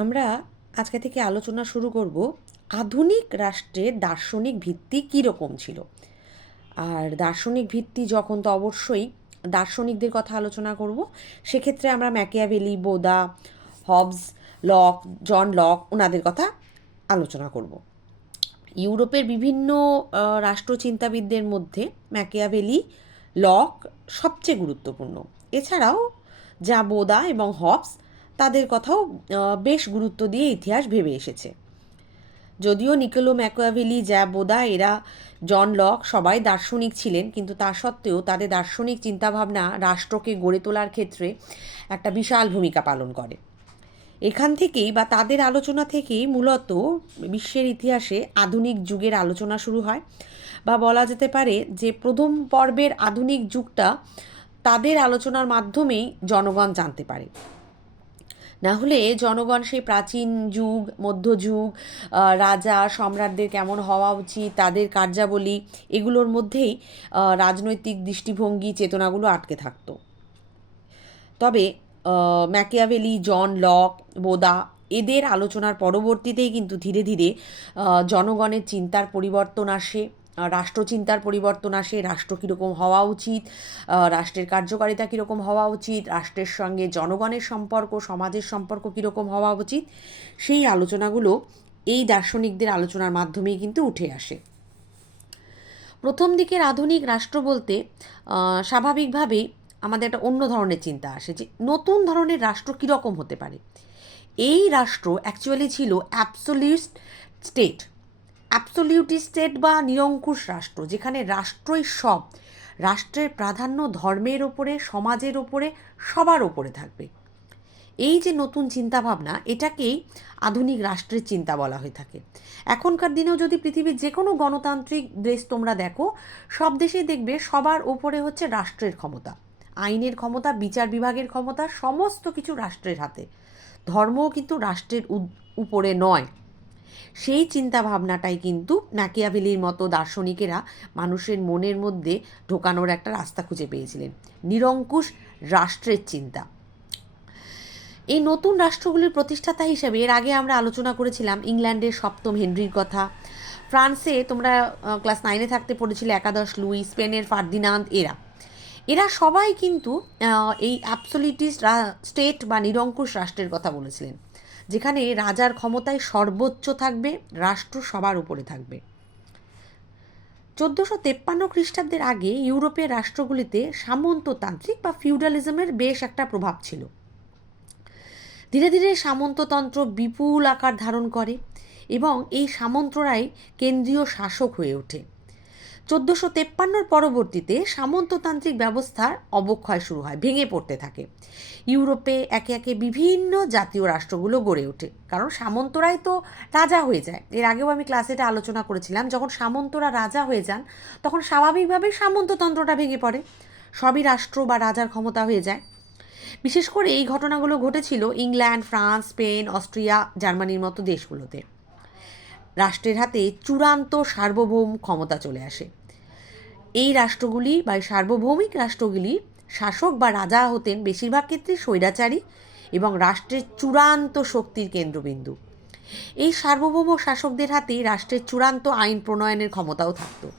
আমরা আজকে থেকে আলোচনা শুরু করব আধুনিক রাষ্ট্রের দার্শনিক ভিত্তি কীরকম ছিল? আর দার্শনিক ভিত্তি যখন তো অবশ্যই দার্শনিকদের কথা আলোচনা করব, সেক্ষেত্রে আমরা Machiavelli, Bodin, Hobbes, Locke, John Locke ওনাদের কথা আলোচনা করব। ইউরোপের বিভিন্ন রাষ্ট্রচিন্তাবিদদের মধ্যে ম্যাকিয়াভেলি, লক সবচেয়ে গুরুত্বপূর্ণ। এছাড়াও যা বোদা এবং হবস তাদের কথাও বেশ গুরুত্ব দিয়ে ইতিহাস ভেবে এসেছে। যদিও নিকোলো ম্যাকিয়াভেলি যা বোদা এরা জন লক সবাই দার্শনিক ছিলেন, কিন্তু তা সত্ত্বেও তাদের দার্শনিক চিন্তাভাবনা রাষ্ট্রকে গড়ে তোলার ক্ষেত্রে একটা বিশাল ভূমিকা পালন করে। এখান থেকেই বা তাদের আলোচনা থেকেই মূলত বিশ্বের ইতিহাসে আধুনিক যুগের আলোচনা শুরু হয়। বা বলা যেতে পারে যে প্রথম পর্বের আধুনিক যুগটা তাদের আলোচনার মাধ্যমেই জনগণ জানতে পারে। না হলে জনগণ সেই প্রাচীন যুগ মধ্যযুগ রাজা, সম্রাটদের কেমন হওয়া উচিত, তাদের কার্যাবলী, এগুলোর মধ্যেই রাজনৈতিক দৃষ্টিভঙ্গি, চেতনাগুলো আটকে থাকতো। তবে ম্যাকিয়াভেলি, জন লক, বোদা, এদের আলোচনার পরবর্তীতেই কিন্তু ধীরে ধীরে জনগণের চিন্তার পরিবর্তন আসে। রাষ্ট্রচিন্তার পরিবর্তন আসে, রাষ্ট্র কীরকম হওয়া উচিত রাষ্ট্রের কার্যকারিতা কীরকম হওয়া উচিত, রাষ্ট্রের সঙ্গে জনগণের সম্পর্ক, সমাজের সম্পর্ক কীরকম হওয়া উচিত, সেই আলোচনাগুলো এই দার্শনিকদের আলোচনার মাধ্যমেই কিন্তু উঠে আসে। প্রথম দিকের আধুনিক রাষ্ট্র বলতে স্বাভাবিকভাবেই আমাদের একটা অন্য ধরনের চিন্তা আসে যে নতুন ধরনের রাষ্ট্র কীরকম হতে পারে। এই রাষ্ট্র অ্যাকচুয়ালি ছিল অ্যাবসোলিউট স্টেট অ্যাবসোলিউটি স্টেট বা নিরঙ্কুশ রাষ্ট্র, যেখানে রাষ্ট্রই সব। রাষ্ট্রের প্রাধান্য ধর্মের ওপরে, সমাজের ওপরে, সবার ওপরে থাকবে। এই যে নতুন চিন্তাভাবনা, এটাকেই আধুনিক রাষ্ট্রের চিন্তা বলা হয়ে থাকে। এখনকার দিনেও যদি পৃথিবীর যে কোনো গণতান্ত্রিক দেশ তোমরা দেখো, সব দেশেই দেখবে সবার ওপরে হচ্ছে রাষ্ট্রের ক্ষমতা। আইনের ক্ষমতা, বিচার বিভাগের ক্ষমতা, সমস্ত কিছু রাষ্ট্রের হাতে। ধর্মও কিন্তু রাষ্ট্রের উপরে নয়। সেই চিন্তা ভাবনাটাই কিন্তু ম্যাকিয়াভেলির মতো দার্শনিকেরা মানুষের মনের মধ্যে ঢোকানোর একটা রাস্তা খুঁজে পেয়েছিলেন, নিরঙ্কুশ রাষ্ট্রের চিন্তা। এই নতুন রাষ্ট্রগুলির প্রতিষ্ঠাতা হিসেবে এর আগে আমরা আলোচনা করেছিলাম ইংল্যান্ডের সপ্তম হেনরির কথা। ফ্রান্সে তোমরা ক্লাস নাইনে থাকতে পড়েছিলে একাদশ, লুই, স্পেনের ফার্দিনান্দ এরা। এরা সবাই কিন্তু এই অ্যাবসোলিটিস স্টেট বা নিরঙ্কুশ রাষ্ট্রের কথা বলেছিলেন। যেখানে রাজার ক্ষমতায় সর্বোচ্চ থাকবে, রাষ্ট্র সবার উপরে থাকবে। চোদ্দোশো তেপ্পান্ন খ্রিস্টাব্দের আগে ইউরোপের রাষ্ট্রগুলিতে সামন্ততান্ত্রিক বা ফিউডালিজমের বেশ একটা প্রভাব ছিল। ধীরে ধীরে সামন্ততন্ত্র বিপুল আকার ধারণ করে এবং এই সামন্তরাই কেন্দ্রীয় শাসক হয়ে ওঠে। চোদ্দোশো তেপ্পান্নর পরবর্তীতে সামন্ততান্ত্রিক ব্যবস্থার অবক্ষয় শুরু হয়, ভেঙে পড়তে থাকে। ইউরোপে একে একে বিভিন্ন জাতীয় রাষ্ট্রগুলো গড়ে ওঠে, কারণ সামন্তরাই তো রাজা হয়ে যায়। এর আগেও আমি ক্লাসে এটা আলোচনা করেছিলাম, যখন সামন্তরা রাজা হয়ে যান, তখন স্বাভাবিকভাবেই সামন্ততন্ত্রটা ভেঙে পড়ে। সবই রাষ্ট্র বা রাজার ক্ষমতা হয়ে যায়। বিশেষ করে এই ঘটনাগুলো ঘটেছিল ইংল্যান্ড, ফ্রান্স, স্পেন, অস্ট্রিয়া, জার্মানির মতো দেশগুলোতে। রাষ্ট্রের হাতে চূড়ান্ত সার্বভৌম ক্ষমতা চলে আসে। এই রাষ্ট্রগুলি বা সার্বভৌমিক রাষ্ট্রগুলি শাসক বা রাজা হতেন বেশিরভাগ ক্ষেত্রে স্বৈরাচারী এবং রাষ্ট্রের চূড়ান্ত শক্তির কেন্দ্রবিন্দু। এই সার্বভৌম শাসকদের হাতেই রাষ্ট্রের চূড়ান্ত আইন প্রণয়নের ক্ষমতাও থাকত।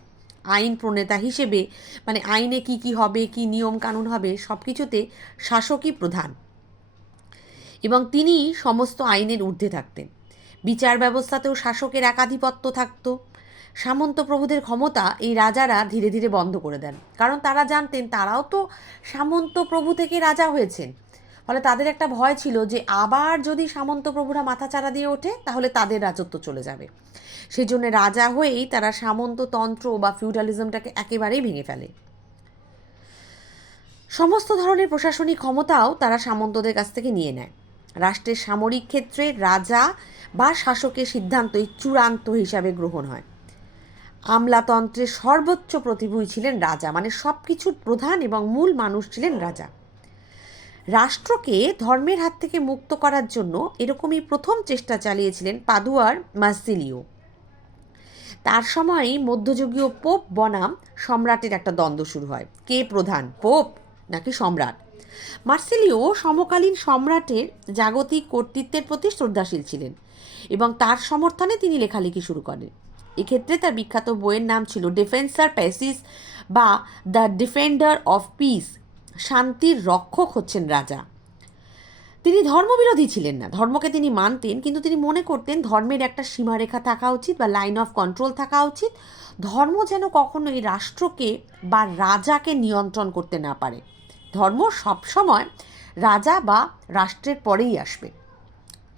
আইন প্রণেতা হিসেবে মানে আইনে কি কি হবে, কি নিয়ম কানুন হবে সব কিছুতে শাসকই প্রধান। এবং তিনি সমস্ত আইনের ঊর্ধ্বে থাকতেন। বিচার ব্যবস্থাতেও শাসকের একাধিপত্য থাকত। সামন্ত প্রভুদের ক্ষমতা এই রাজারা ধীরে ধীরে বন্ধ করে দেন। কারণ তারা জানতেন, তারাও তো সামন্ত প্রভু থেকে রাজা হয়েছেন। ফলে তাদের একটা ভয় ছিল যে, আবার যদি সামন্ত প্রভুরা মাথাচাড়া দিয়ে ওঠে, তাহলে তাদের রাজত্ব চলে যাবে। সেই জন্য রাজা হয়েই তারা সামন্ততন্ত্র বা ফিউডালিজমটাকে একেবারেই ভেঙে ফেলে। সমস্ত ধরনের প্রশাসনিক ক্ষমতাও তারা সামন্তদের কাছ থেকে নিয়ে নেয়। রাষ্ট্রের সামরিক ক্ষেত্রে রাজা বা শাসকের সিদ্ধান্তই চূড়ান্ত হিসাবে গ্রহণ হয়। আমলাতন্ত্রের সর্বোচ্চ প্রতিভূই ছিলেন রাজা মানে সব কিছুর প্রধান এবং মূল মানুষ ছিলেন রাজা। রাষ্ট্রকে ধর্মের হাত থেকে মুক্ত করার জন্য এরকমই প্রথম চেষ্টা চালিয়েছিলেন পাদুয়ার মাসিলিও। তার সময়ই মধ্যযুগীয় পোপ বনাম সম্রাটের একটা দ্বন্দ্ব শুরু হয়। কে প্রধান, পোপ নাকি সম্রাট? মার্সেলিও সমকালীন সম্রাটের জাগতিক কর্তৃত্বের প্রতি শ্রদ্ধাশীল ছিলেন এবং তার সমর্থনে তিনি লেখালেখি শুরু করেন। এক্ষেত্রে তার বিখ্যাত বইয়ের নাম ছিল ডিফেন্সার প্যাসিস বা দ্য ডিফেন্ডার অফ পিস শান্তির রক্ষক হচ্ছেন রাজা। তিনি ধর্মবিরোধী ছিলেন না, ধর্মকে তিনি মানতেন, কিন্তু তিনি মনে করতেন ধর্মের একটা সীমারেখা থাকা উচিত বা লাইন অফ কন্ট্রোল থাকা উচিত। ধর্ম যেন কখনো এই রাষ্ট্রকে বা রাজাকে নিয়ন্ত্রণ করতে না পারে। ধর্ম সবসময় রাজা বা রাষ্ট্রের পরেই আসবে।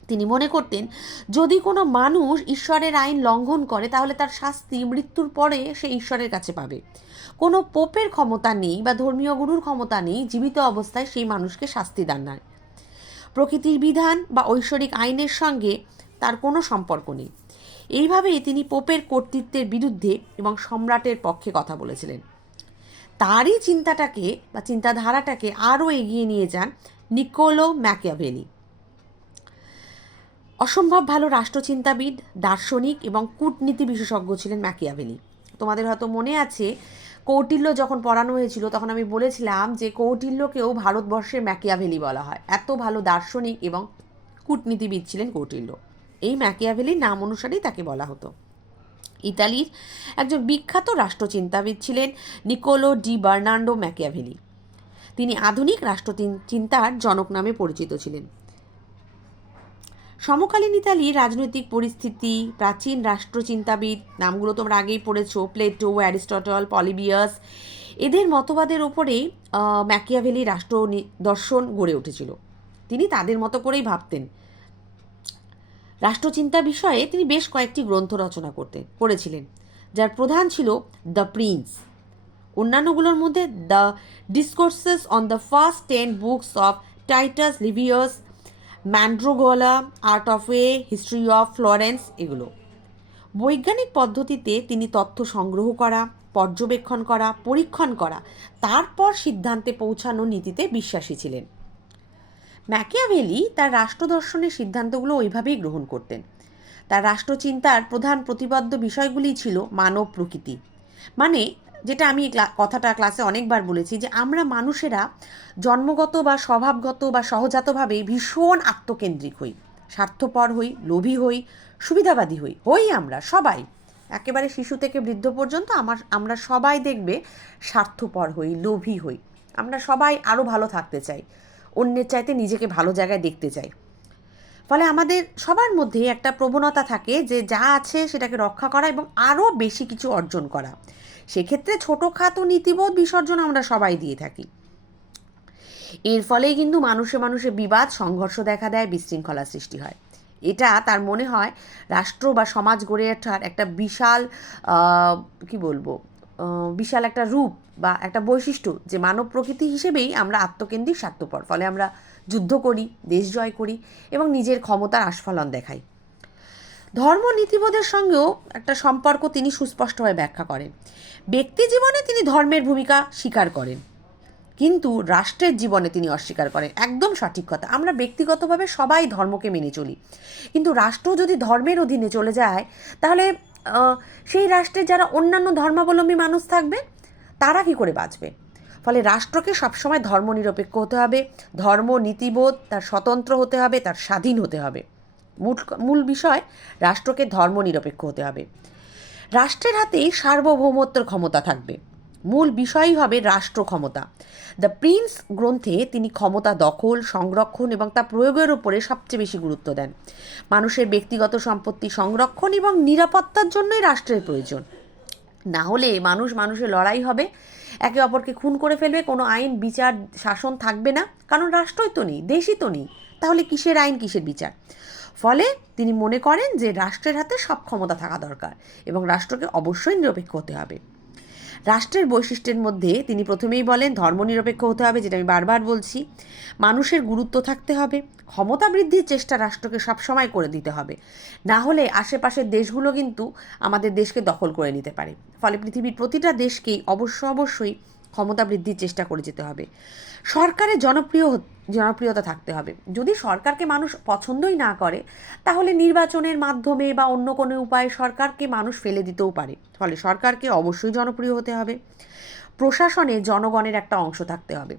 তিনি মনে করতেন, যদি কোনো মানুষ ঈশ্বরের আইন লঙ্ঘন করে, তাহলে তার শাস্তি মৃত্যুর পরে সে ঈশ্বরের কাছে পাবে। কোনো পোপের ক্ষমতা নেই বা ধর্মীয় গুরুর ক্ষমতা নেই, জীবিত অবস্থায় সেই মানুষকে শাস্তি দান নয়। প্রকৃতির বিধান বা ঐশ্বরিক আইনের সঙ্গে তার কোনো সম্পর্ক নেই। এইভাবেই তিনি পোপের কর্তৃত্বের বিরুদ্ধে এবং সম্রাটের পক্ষে কথা বলেছিলেন। তারই চিন্তাটাকে বা চিন্তাধারাটাকে আরও এগিয়ে নিয়ে যান নিকোলো ম্যাকিয়াভেলি। অসম্ভব ভালো রাষ্ট্রচিন্তাবিদ, দার্শনিক এবং কূটনীতি বিশেষজ্ঞ ছিলেন ম্যাকিয়াভেলি। তোমাদের হয়তো মনে আছে, কৌটিল্য যখন পড়ানো হয়েছিল, তখন আমি বলেছিলাম যে কৌটিল্যকেও ভারতবর্ষের ম্যাকিয়াভেলি বলা হয়। এত ভালো দার্শনিক এবং কূটনীতিবিদ ছিলেন কৌটিল্য। এই ম্যাকিয়াভেলির নাম অনুসারেই তাকে বলা হতো। ইতালির একজন বিখ্যাত রাষ্ট্রচিন্তাবিদ ছিলেন নিকোলো ডি বার্নান্ডো ম্যাকিয়াভেলি। তিনি আধুনিক রাষ্ট্র চিন্তার জনক নামে পরিচিত ছিলেন। সমকালীন ইতালির রাজনৈতিক পরিস্থিতি, প্রাচীন রাষ্ট্রচিন্তাবিদ, নামগুলো তোমরা আগেই পড়েছো, প্লেটো, অ্যারিস্টটল, পলিবিয়াস, এদের মতবাদের ওপরে ম্যাকিয়াভেলি রাষ্ট্র দর্শন গড়ে উঠেছিল। তিনি তাদের মতো করেই ভাবতেন। রাষ্ট্রচিন্তা বিষয়ে তিনি বেশ কয়েকটি গ্রন্থ রচনা করতেন করেছিলেন, যার প্রধান ছিল দ্য প্রিন্স। অন্যান্যগুলোর মধ্যে the Discourses on the first ten books of Titus Livius Mandragola art of a, history of Florence এগুলো। বৈজ্ঞানিক পদ্ধতিতে তিনি তথ্য সংগ্রহ করা, পর্যবেক্ষণ করা, পরীক্ষণ করা, তারপর সিদ্ধান্তে পৌঁছানো নীতিতে বিশ্বাসী ছিলেন। ম্যাকিয়াভেলি তার রাষ্ট্রদর্শনের সিদ্ধান্তগুলো ওইভাবেই গ্রহণ করতেন। তার রাষ্ট্রচিন্তার প্রধান প্রতিপাদ্য বিষয়গুলি ছিল মানব প্রকৃতি মানে যেটা আমি কথাটা ক্লাসে অনেকবার বলেছি যে আমরা মানুষেরা জন্মগত বা স্বভাবগত বা সহজাতভাবে ভীষণ আত্মকেন্দ্রিক হই। স্বার্থপর হই, লোভী হই, সুবিধাবাদী হই। হই আমরা সবাই। একেবারে শিশু থেকে বৃদ্ধ পর্যন্ত আমার, আমরা সবাই দেখবে স্বার্থপর হই, লোভী হই। আমরা সবাই আরও ভালো থাকতে চাই। অন্যের চাইতে নিজেকে ভালো জায়গায় দেখতে চাই। ফলে আমাদের সবার মধ্যে একটা প্রবণতা থাকে যে যা আছে সেটাকে রক্ষা করা এবং আরও বেশি কিছু অর্জন করা। সেক্ষেত্রে ছোটোখাটো নীতিবোধ বিসর্জন আমরা সবাই দিয়ে থাকি। এর ফলেই কিন্তু মানুষে মানুষে বিবাদ, সংঘর্ষ দেখা দেয় বিশৃঙ্খলা সৃষ্টি হয়। এটা তার মনে হয় রাষ্ট্র বা সমাজ গড়ে ওঠার একটা বিশাল কি বলব বিশাল একটা রূপ বা একটা বৈশিষ্ট্য যে মানব প্রকৃতি হিসেবেই আমরা আত্মকেন্দ্রিক স্বার্থপর। ফলে আমরা যুদ্ধ করি, দেশ জয় করি এবং নিজের ক্ষমতার আস্ফলন দেখাই। ধর্ম নীতিবোধের সঙ্গেও একটা সম্পর্ক তিনি সুস্পষ্টভাবে ব্যাখ্যা করেন। ব্যক্তি জীবনে তিনি ধর্মের ভূমিকা স্বীকার করেন, কিন্তু রাষ্ট্রের জীবনে তিনি অস্বীকার করেন। একদম সঠিক কথা, আমরা ব্যক্তিগতভাবে সবাই ধর্মকে মেনে চলি, কিন্তু রাষ্ট্র যদি ধর্মের অধীনে চলে যায়, তাহলে সেই রাষ্ট্রে যারা অন্যান্য ধর্মাবলম্বী মানুষ থাকবে, তারা কি করে বাঁচবে? ফলে রাষ্ট্রকে সবসময় ধর্মনিরপেক্ষ হতে হবে, ধর্ম, নীতিবোধ তার স্বতন্ত্র হতে হবে, তার স্বাধীন হতে হবে। মূল মূল বিষয়, রাষ্ট্রকে ধর্মনিরপেক্ষ হতে হবে। রাষ্ট্রের হাতেই সার্বভৌমত্বের ক্ষমতা থাকবে। মূল বিষয়ই হবে রাষ্ট্র ক্ষমতা। দ্য প্রিন্স গ্রন্থে তিনি ক্ষমতা দখল, সংরক্ষণ এবং তা প্রয়োগের উপরে সবচেয়ে বেশি গুরুত্ব দেন। মানুষের ব্যক্তিগত সম্পত্তি সংরক্ষণ এবং নিরাপত্তার জন্যই রাষ্ট্রের প্রয়োজন। না হলে মানুষ মানুষের লড়াই হবে একে অপরকে খুন করে ফেলবে, কোনো আইন, বিচার, শাসন থাকবে না। কারণ রাষ্ট্রই তো নেই, দেশই তো নেই। তাহলে কিসের আইন, কিসের বিচার? ফলে তিনি মনে করেন যে রাষ্ট্রের হাতে সব ক্ষমতা থাকা দরকার এবং রাষ্ট্রকে অবশ্যই নিরপেক্ষ হতে হবে। রাষ্ট্রের বৈশিষ্ট্যের মধ্যে তিনি প্রথমেই বলেন, ধর্মনিরপেক্ষ হতে হবে, যেটা আমি বারবার বলছি। মানুষের গুরুত্ব থাকতে হবে, ক্ষমতা বৃদ্ধির চেষ্টা রাষ্ট্রকে সবসময় করে দিতে হবে। না হলে আশেপাশের দেশগুলো কিন্তু আমাদের দেশকে দখল করে নিতে পারে। ফলে পৃথিবীর প্রতিটা দেশকেই অবশ্য অবশ্যই ক্ষমতা বৃদ্ধির চেষ্টা করে যেতে হবে। সরকারের জনপ্রিয় জনপ্রিয়তা থাকতে হবে। যদি সরকারকে মানুষ পছন্দই না করে, তাহলে নির্বাচনের মাধ্যমে বা অন্য কোনো উপায়ে সরকারকে মানুষ ফেলে দিতেও পারে। ফলে সরকারকে অবশ্যই জনপ্রিয় হতে হবে। প্রশাসনে জনগণের একটা অংশ থাকতে হবে।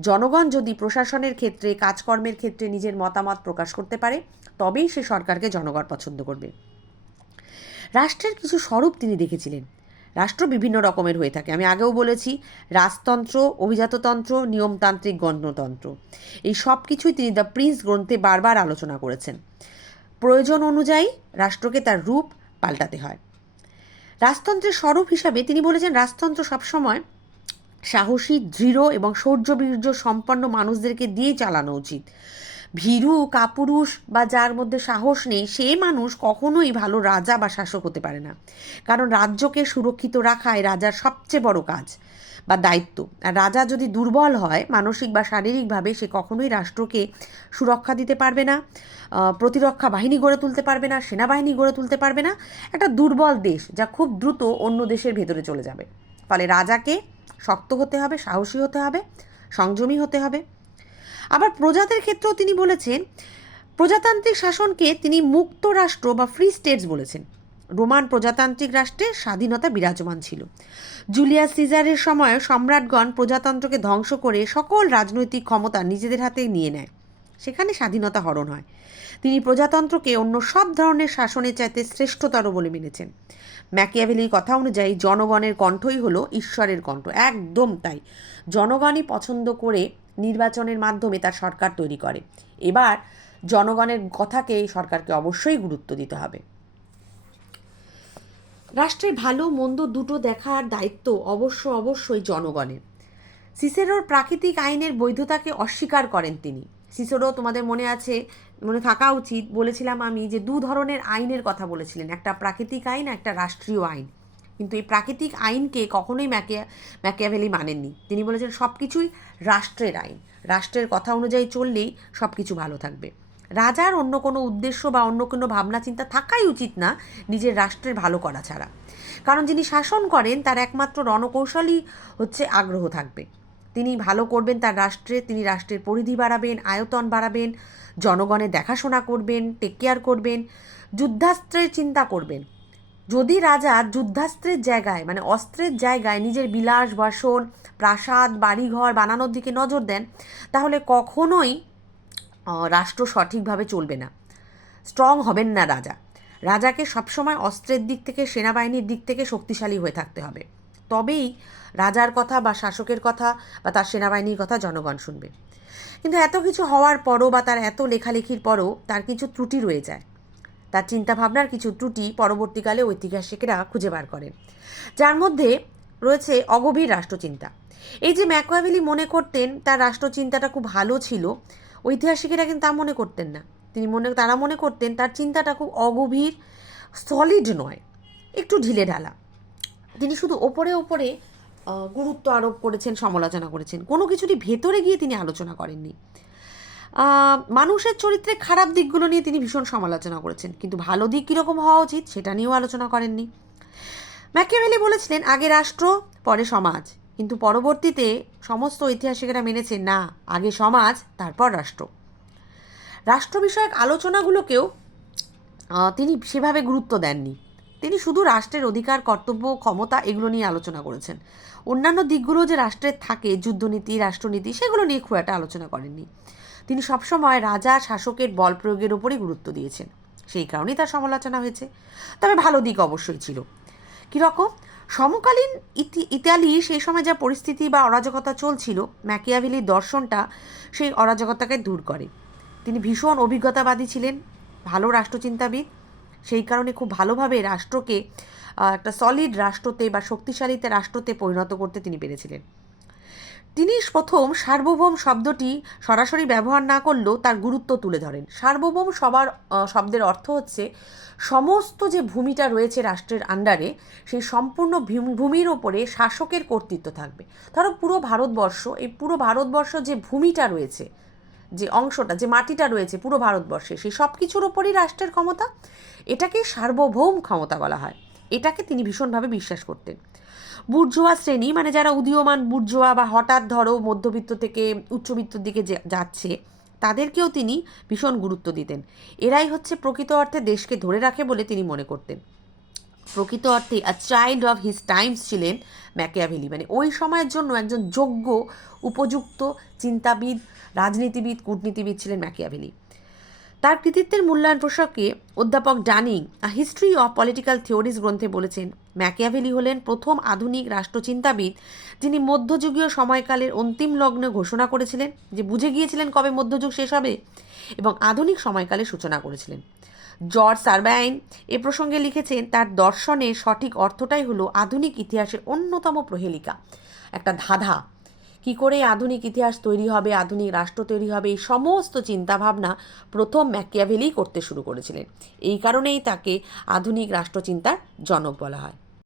জনগণ যদি প্রশাসনের ক্ষেত্রে, কাজকর্মের ক্ষেত্রে নিজের মতামত প্রকাশ করতে পারে, তবেই সে সরকারকে জনগণ পছন্দ করবে। রাষ্ট্রের কিছু স্বরূপ তিনি দেখেছিলেন। রাষ্ট্র বিভিন্ন রকমের হয়ে থাকে। আমি আগেও বলেছি, রাজতন্ত্র, অভিজাততন্ত্র, নিয়মতান্ত্রিক গণতন্ত্র। এই সব কিছুই তিনি দ্য প্রিন্স গ্রন্থে বারবার আলোচনা করেছেন। প্রয়োজন অনুযায়ী রাষ্ট্রকে তার রূপ পাল্টাতে হয়। রাজতন্ত্রের স্বরূপ হিসাবে তিনি বলেছেন, রাজতন্ত্র সবসময় সাহসী, দৃঢ় এবং শৌর্যবীর্য সম্পন্ন মানুষদেরকে দিয়েই চালানো উচিত। ভীরু, কাপুরুষ বা যার মধ্যে সাহস নেই, সে মানুষ কখনোই ভালো রাজা বা শাসক হতে পারে না। কারণ রাজ্যকে সুরক্ষিত রাখাই রাজার সবচেয়ে বড় কাজ বা দায়িত্ব। আর রাজা যদি দুর্বল হয়, মানসিক বা শারীরিকভাবে সে কখনোই রাষ্ট্রকে সুরক্ষা দিতে পারবে না প্রতিরক্ষা বাহিনী গড়ে তুলতে পারবে না, সেনাবাহিনী গড়ে তুলতে পারবে না। একটা দুর্বল দেশ যা খুব দ্রুত অন্য দেশের ভেতরে চলে যাবে। ফলে রাজাকে শক্ত হতে হবে, সাহসী হতে হবে, সংযমী হতে হবে। আবার প্রজাদের ক্ষেত্রেও তিনি বলেছেন, প্রজাতান্ত্রিক শাসনকে তিনি মুক্ত রাষ্ট্র বা ফ্রি স্টেটস বলেছেন। রোমান প্রজাতান্ত্রিক রাষ্ট্রে স্বাধীনতা বিরাজমান ছিল। জুলিয়াস সিজারের সময় সম্রাটগণ প্রজাতন্ত্রকে ধ্বংস করে সকল রাজনৈতিক ক্ষমতা নিজেদের হাতে নিয়ে নেয়। সেখানে স্বাধীনতা হরণ হয়। তিনি প্রজাতন্ত্রকে অন্য সব ধরনের শাসনের চাইতে শ্রেষ্ঠতর বলে মেনেছেন। ম্যাকিয়াভেলির কথা অনুযায়ী জনগণের কণ্ঠই হলো ঈশ্বরের কণ্ঠ। একদম তাই। জনগণই পছন্দ করে নির্বাচনের মাধ্যমে তার সরকার তৈরি করে। এবার জনগণের কথাকে সরকারকে অবশ্যই গুরুত্ব দিতে হবে। রাষ্ট্রের ভালো মন্দ দুটো দেখার দায়িত্ব অবশ্য অবশ্যই জনগণের। সিসেরোর প্রাকৃতিক আইনের বৈধতাকে অস্বীকার করেন তিনি। সিসেরো তোমাদের মনে আছে, মনে থাকা উচিত, বলেছিলাম আমি যে দু ধরনের আইনের কথা বলেছিলেন। একটা প্রাকৃতিক আইন, একটা রাষ্ট্রীয় আইন। কিন্তু এই প্রাকৃতিক আইনকে কখনোই ম্যাকিয়া ম্যাকিয়াভেলি মানেননি। তিনি বলেছেন সব কিছুই রাষ্ট্রের আইন। রাষ্ট্রের কথা অনুযায়ী চললেই সব কিছু ভালো থাকবে। রাজার অন্য কোনো উদ্দেশ্য বা অন্য কোনো ভাবনা চিন্তা থাকাই উচিত না নিজের রাষ্ট্রের ভালো করা ছাড়া। কারণ যিনি শাসন করেন, তার একমাত্র রণকৌশলই হচ্ছে আগ্রহ থাকবে। তিনি ভালো করবেন তার রাষ্ট্রে, তিনি রাষ্ট্রের পরিধি বাড়াবেন, আয়তন বাড়াবেন, জনগণের দেখাশোনা করবেন টেক কেয়ার করবেন, যুদ্ধাস্ত্রের চিন্তা করবেন। যদি রাজা যুদ্ধাস্ত্রের জায়গায় মানে অস্ত্রের জায়গায় নিজের বিলাস বাসন, প্রাসাদ, বাড়িঘর বানানোর দিকে নজর দেন, তাহলে কখনোই রাষ্ট্র সঠিকভাবে চলবে না। স্ট্রং হবেন না রাজা। রাজাকে সবসময় অস্ত্রের দিক থেকে, সেনাবাহিনীর দিক থেকে শক্তিশালী হয়ে থাকতে হবে। তবেই রাজার কথা বা শাসকের কথা বা তার সেনাবাহিনীর কথা জনগণ শুনবে। কিন্তু এত কিছু হওয়ার পরও বা তার এত লেখালেখির পরও তার কিছু ত্রুটি রয়ে যায়। তার চিন্তাভাবনার কিছু ত্রুটি পরবর্তীকালে ঐতিহাসিকরা খুঁজে বার করেন। যার মধ্যে রয়েছে অগভীর রাষ্ট্রচিন্তা। এই যে ম্যাকোয়াভেলি মনে করতেন, তার রাষ্ট্রচিন্তাটা খুব ভালো ছিল, ঐতিহাসিকেরা কিন্তু তা মনে করতেন না। তিনি মনে, তারা মনে করতেন তার চিন্তাটা খুব অগভীর সলিড নয়, একটু ঢিলে ঢালা। তিনি শুধু ওপরে ওপরে গুরুত্ব আরোপ করেছেন, সমালোচনা করেছেন। কোনো কিছুরই ভেতরে গিয়ে তিনি আলোচনা করেননি। মানুষের চরিত্রে খারাপ দিকগুলো নিয়ে তিনি ভীষণ সমালোচনা করেছেন। কিন্তু ভালো দিক কীরকম হওয়া উচিত সেটা নিয়েও আলোচনা করেননি। ম্যাকিয়াভেলি বলেছিলেন, আগে রাষ্ট্র, পরে সমাজ। কিন্তু পরবর্তীতে সমস্ত ঐতিহাসিকেরা মেনেছেন, না, আগে সমাজ, তারপর রাষ্ট্র। রাষ্ট্র বিষয়ক আলোচনাগুলোকেও তিনি সেভাবে গুরুত্ব দেননি। তিনি শুধু রাষ্ট্রের অধিকার, কর্তব্য, ক্ষমতা এগুলো নিয়ে আলোচনা করেছেন। অন্যান্য দিকগুলো যে রাষ্ট্রের থাকে, যুদ্ধনীতি, রাষ্ট্রনীতি, সেগুলো নিয়ে খুব একটা আলোচনা করেননি। তিনি সবসময় রাজা, শাসকের বল প্রয়োগের উপরই গুরুত্ব দিয়েছেন। সেই কারণেই তার সমালোচনা হয়েছে। তবে ভালো দিক অবশ্যই ছিল। কীরকম? সমকালীন ইতালি সেই সময় যা পরিস্থিতি বা অরাজকতা চলছিল, ম্যাকিয়াভিলির দর্শনটা সেই অরাজকতাকে দূর করে। তিনি ভীষণ অভিজ্ঞতাবাদী ছিলেন, ভালো রাষ্ট্রচিন্তাবিদ। সেই কারণে খুব ভালোভাবে রাষ্ট্রকে একটা সলিড রাষ্ট্রতে বা শক্তিশালীতে রাষ্ট্রতে পরিণত করতে তিনি পেরেছিলেন। তিনি প্রথম সার্বভৌম শব্দটি সরাসরি ব্যবহার না করলেও তার গুরুত্ব তুলে ধরেন। সার্বভৌম সবার শব্দের অর্থ হচ্ছে সমস্ত যে ভূমিটা রয়েছে রাষ্ট্রের আন্ডারে সেই সম্পূর্ণ ভূমির ওপরে শাসকের কর্তৃত্ব থাকবে। ধরো পুরো ভারতবর্ষ, এই পুরো ভারতবর্ষ যে ভূমিটা রয়েছে, যে অংশটা, যে মাটিটা রয়েছে পুরো ভারতবর্ষে, সেই সব কিছুর ওপরই রাষ্ট্রের ক্ষমতা? এটাকে সার্বভৌম ক্ষমতা বলা হয়। এটাকে তিনি ভীষণভাবে বিশ্বাস করতেন। বুর্জোয়া শ্রেণি মানে যারা উদীয়মান বুর্জোয়া বা হঠাৎ ধরো মধ্যবিত্ত থেকে উচ্চবিত্তর দিকে যাচ্ছে, তাদেরকেও তিনি ভীষণ গুরুত্ব দিতেন। এরাই হচ্ছে প্রকৃত অর্থে দেশকে ধরে রাখে বলে তিনি মনে করতেন। প্রকৃত অর্থে a child of his times ছিলেন ম্যাকিয়াভেলি। মানে ওই সময়ের জন্য একজন যোগ্য, উপযুক্ত, চিন্তাবিদ, রাজনীতিবিদ, কূটনীতিবিদ ছিলেন ম্যাকিয়াভেলি। তার কৃতিত্বের মূল্যায়ন প্রসঙ্গে অধ্যাপক Dunning a history of political theories গ্রন্থে বলেছেন, ম্যাকিয়াভেলি হলেন প্রথম আধুনিক রাষ্ট্রচিন্তাবিদ যিনি মধ্যযুগীয় সময়কালের অন্তিম লগ্নে ঘোষণা করেছিলেন যে বুঝে গিয়েছিলেন কবে মধ্যযুগ শেষ হবে এবং আধুনিক সময়কালের সূচনা করেছিলেন। জর্জ সারবাইন এ প্রসঙ্গে লিখেছেন, তার দর্শনের সঠিক অর্থটাই হলো আধুনিক ইতিহাসের অন্যতম প্রহেলিকা। একটা ধাঁধা কি করে আধুনিক ইতিহাস তৈরি হবে, আধুনিক রাষ্ট্র তৈরি হবে, এই সমস্ত চিন্তাভাবনা প্রথম ম্যাকিয়াভেলি করতে শুরু করেছিলেন। এই কারণেই তাকে আধুনিক রাষ্ট্রচিন্তার জনক বলা হয়।